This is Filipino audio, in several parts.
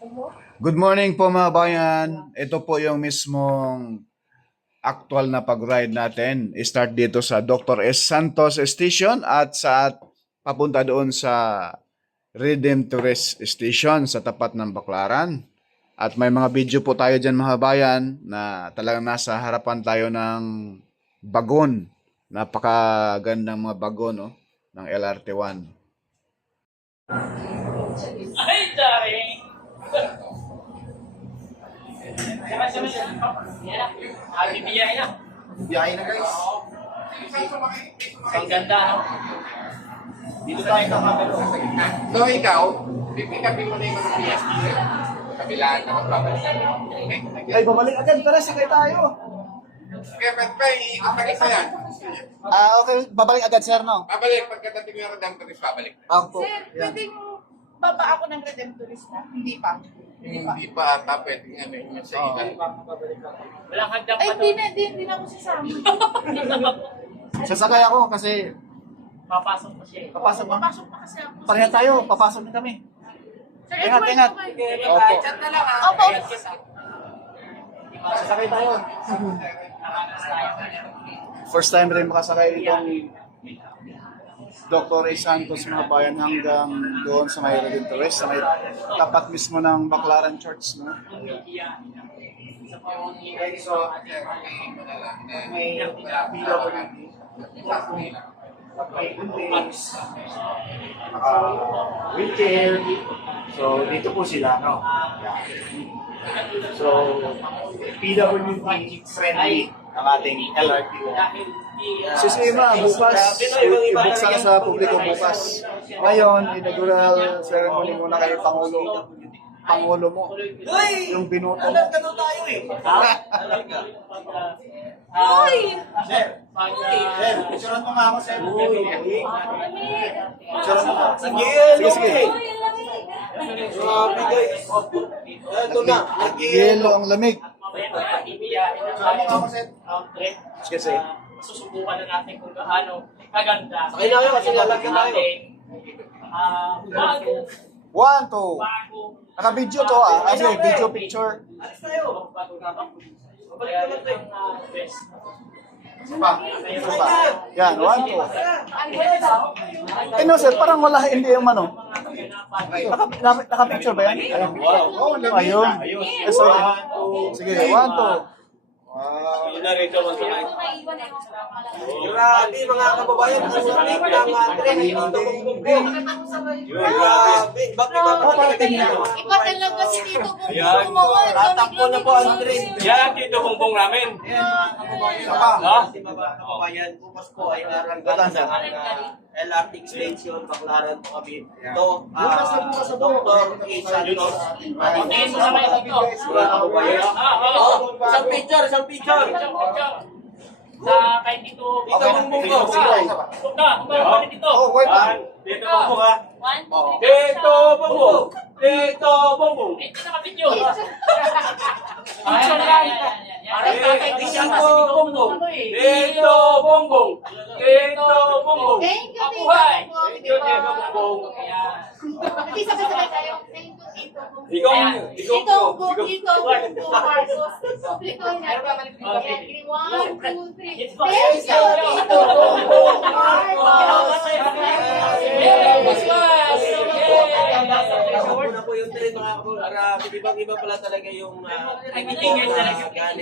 Good morning po mga bayan. Ito po yung mismong actual na pag-ride natin. Start dito sa Dr. S. Santos Station at papunta doon sa Redemptorist Station sa tapat ng Baclaran. At may mga video po tayo dyan mga bayan na talagang nasa harapan tayo ng bagon. Napakagandang mga bagon no, ng LRT1. Ay, daring! Bibiyahin na. Biyahe na guys. Ang ganda, no? Dito tayo nakagalo. So ikaw, pipikapin mo na yung mga PSG sa kabilaan na magbabalik. Ay, babalik agad. Tara, sakay tayo. Kaya ba't pa, iikot na isa yan. Okay. Babalik agad, sir, no? Babalik, pagkatating mo yung Redemptorist, babalik. Ako. Sir, pwedeng baba ako ng Redemptorist na? Hindi pa. Hindi pa ata pwede nga may sa ilan. Walang hagdan Ay, pa hindi na ako sasama. Sasakay ako kasi Papasok mo siya. papasok mo. Papasok pa kasi ako. Pareha tayo, papasok din kami. Sir, Ingat, Edward, ingat. okay. Opo. Chat na lang ah. Opo. Sasakay tayo. First time rin makasakay itong Dr. A. Santos mga bayan hanggang doon sa may Redemptorist, sa may tapat mismo ng Baclaran Church. No? So, may PWD. May things, wheelchair. So, dito po sila, no? So, PWD friendly ang ating LRT. Sis Emma, bukas, ibuksan sa publiko bukas. Ngayon, inaugural ceremony muna kay Pangulo mo. Yung binuto mo. Uy! Picturean mo nga ako, sir. Picturean mo nga. Sige, sige. Ito na, Yelo ang lamig. Sige, sige. Susubukan na natin kung gaano kaganda. Sakay na kayo kasi lalagyan tayo. Bagong, 1, 2. bagong, Naka-video to ah. Kasi video picture. Alis tayo. Balik naman ito yung best. Isa pa. Yan, 1, 2. Eh no, sir, parang wala, hindi yung ano. Naka-picture ba yan? Ayun. Eh, sorry. Sige, 1, 2. Grabe mga kababayan, ang lamig ng Andre, dito bumbong. Grabe, bakit Iba talaga si Tito Bumbong gumawa. tatakbo na po Andre. Yan, dito bumbong namin. Ayan mga kababayan, si mga kababayan, bukas po ay aranggan sa LRT Extension, Baclaran po kami. Ito, Dr. A. Santos. Tingin mo sa kayo dito. Mga kababayan. Oh, isang picture. Sa kay Tito. Dito bumbong ko. Huwag dito. Oh, wait lang. Dito bumbong ha. One, two, three. Dito bumbong. Dito bumbong. Ito nakapidyo. Picture lang. Parang tatay ko siya kasi Tito Bumbong. Dito bumbong. Dito bumbong. Thank you, Tito Mabuhay. Bumbong. Dito bumbong. Hindi sabay-sabay tayo. Thank you, Tito Bumbong. Ikaw, Tito Bumbong, Tito Bumbong, Marcos. Publiko na. Okay, 1, 2, 3. Thank you, Tito Bumbong, Marcos. Ako na po yung train mga kababayan. Ibang-iba pala talaga yung galing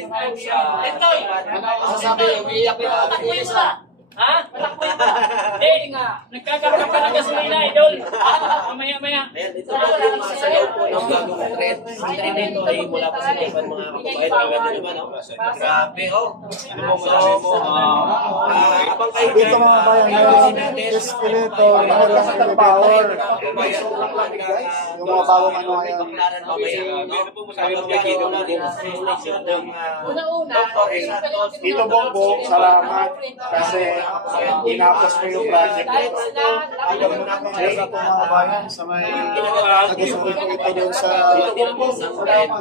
po sa... Sasabi, umiiyak na ako. Ha? Matakboy ba? Eh nga, nagkakaroon ka ng gasolina, idol. Mamaya-maya. Ayan, ito po yung mga sayaw po ng bagong trend. Ang trend nito ay mula pa sa iban mga kababayan. Ang ganda naman, oh. Grabe, oh. So, abang kayo Dito mga bayan, yung esqueleto, yung power. Yung mga bagong ano ngayon. Una-una, Dito Bongbong, salamat kasi tinapos mo yung project. Ayun po mga bayan sa may nagasulit ko ito doon sa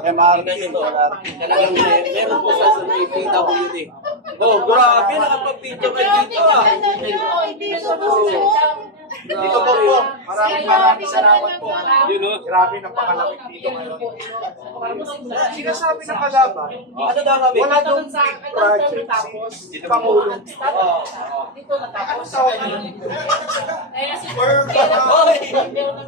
MRT. Talagang meron po sa may PWD. Oh, grabe, nakapag-video kayo dito ah. Tito Bumbong. Dito po. Maraming salamat po. Yun o. Grabe, napakalapit dito ngayon. Sinasabi ng kalaban, Ano daw kami? wala daw big project si Pangulong. Ano tawag nila?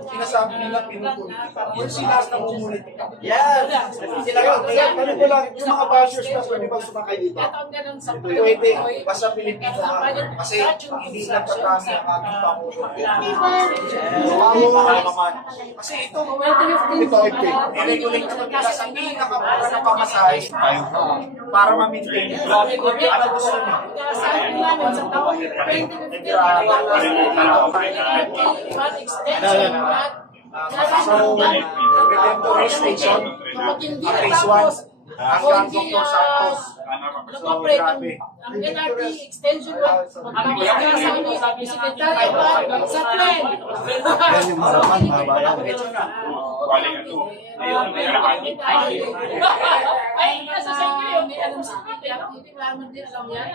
Sinasabi nila pinupolitika. Yung sila ang namumulitika. Yes! Sila Kaya, kami. ano ko lang, yung mga bashers na pwede ba sumakay dito? Pwede, basta Pilipino ka. Kasi hindi nagtatami ang ating Pangulong. Kasi ito, i-regulate naman nila sa pinakamura na pamasahe para ma-maintain. Ano gusto niyo? So, Redemptor Station, Phase 1, hanggang Dr. Santos. So, grabe. Ang NRT extension magtapos na sa amin, Secretary Abad, sa trend. Yan yung harapan, mga bayan. Ay, nasa sa inyo yun, may alam sa akin, hindi naman din alam yan.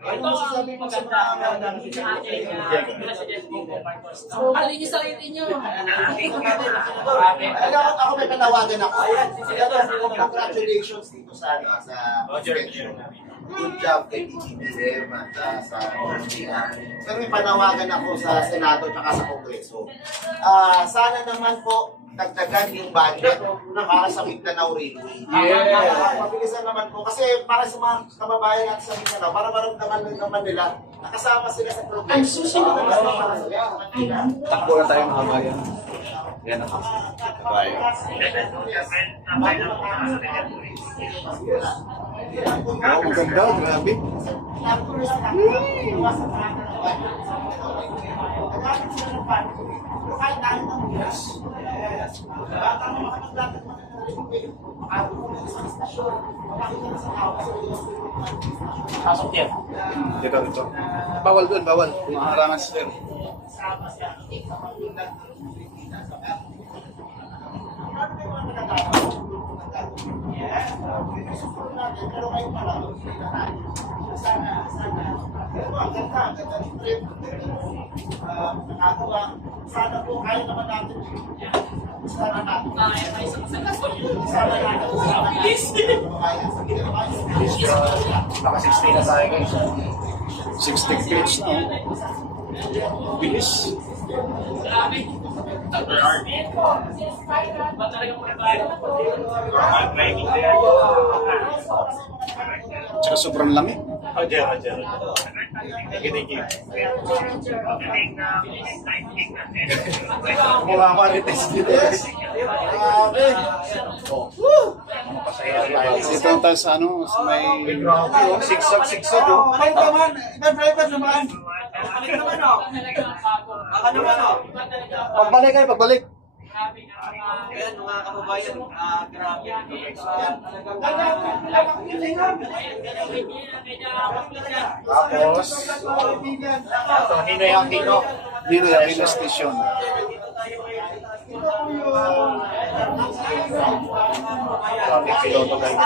Ano masasabi mo sa mga So, halin niyo sarili niyo. Ako may panawagan ako. Congratulations dito sa good job kay PGBM at sa OMDA. Pero may panawagan ako sa Senado at sa Kongreso. Sana naman po dagdagan yung budget para sa Mindanao Railway. Mabilisan naman po. Kasi para sa mga kababayan natin sa Mindanao, para maramdaman naman nila, nakasama sila sa programa. Ang susunod na Takbo na tayo, mga bayan. Yan ako. Bayan. Oh, maganda, grabe. Pasok yan. Dito. Bawal doon, bawal. Maharangan sila. Sana po kaya naman natin. Sana natin. Naka 16 na tayo guys. 60 feet na. Bilis. Tsaka sobrang lamig. Mukha marites dito. Grabe. Dito tayo sa ano, sa may... Grabe, oh. Sigsag, oh. Ay, naman. Ibang driver naman. Pagbalik kayo, pagbalik. Ayan, mga kababayan, grabe. Tapos, ito, Ninoy Aquino. Dito yung Aquino Station. Grabe, piloto guys.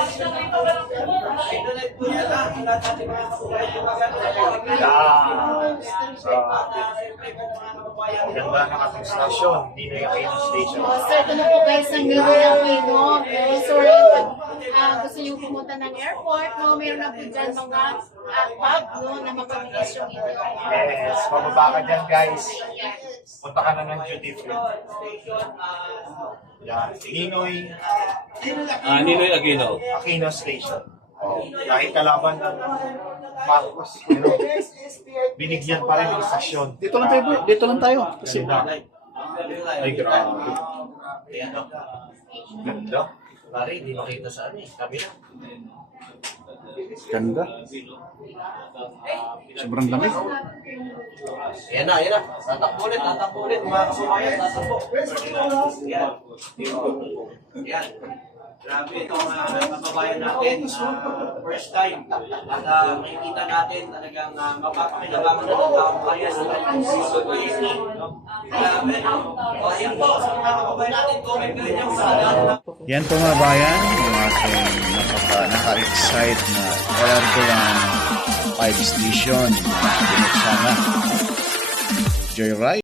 Ganda ng ating station, Ninoy Aquino Station. So, ito na po guys ang Ninoy Aquino. Okay, sorry pag gusto nyo pumunta ng airport, no, meron na po dyan mga pub, no, na mapabilis yung inyo. Yes, mababa ka dyan guys. Punta ka na ng duty free. Yan, Ninoy Ninoy Aquino. Aquino Station. Oh, kahit kalaban ng Marcos, pero binigyan pa rin ng stasyon. Dito lang tayo, bro. Dito lang tayo. Kasi Ay, grabe. Ayan, no? Ganda. Pare, hindi makita sa ano eh. Kabila. ganda. Sobrang lamig. Ayan na. Tatakbo ulit, mga kababayan, tatakbo. Ayan. Ayan. Grabe itong kababayan natin. First time. At makikita natin talagang mapapakinabangan na ng kababayan sa kanyang season 20. Grabe. O, ayan po, sa mga kababayan natin, comment kayo niyo sa lahat. Yan po mga bayan, yung aking naka-excite na LRT 5 station na binuksan na. Joyride.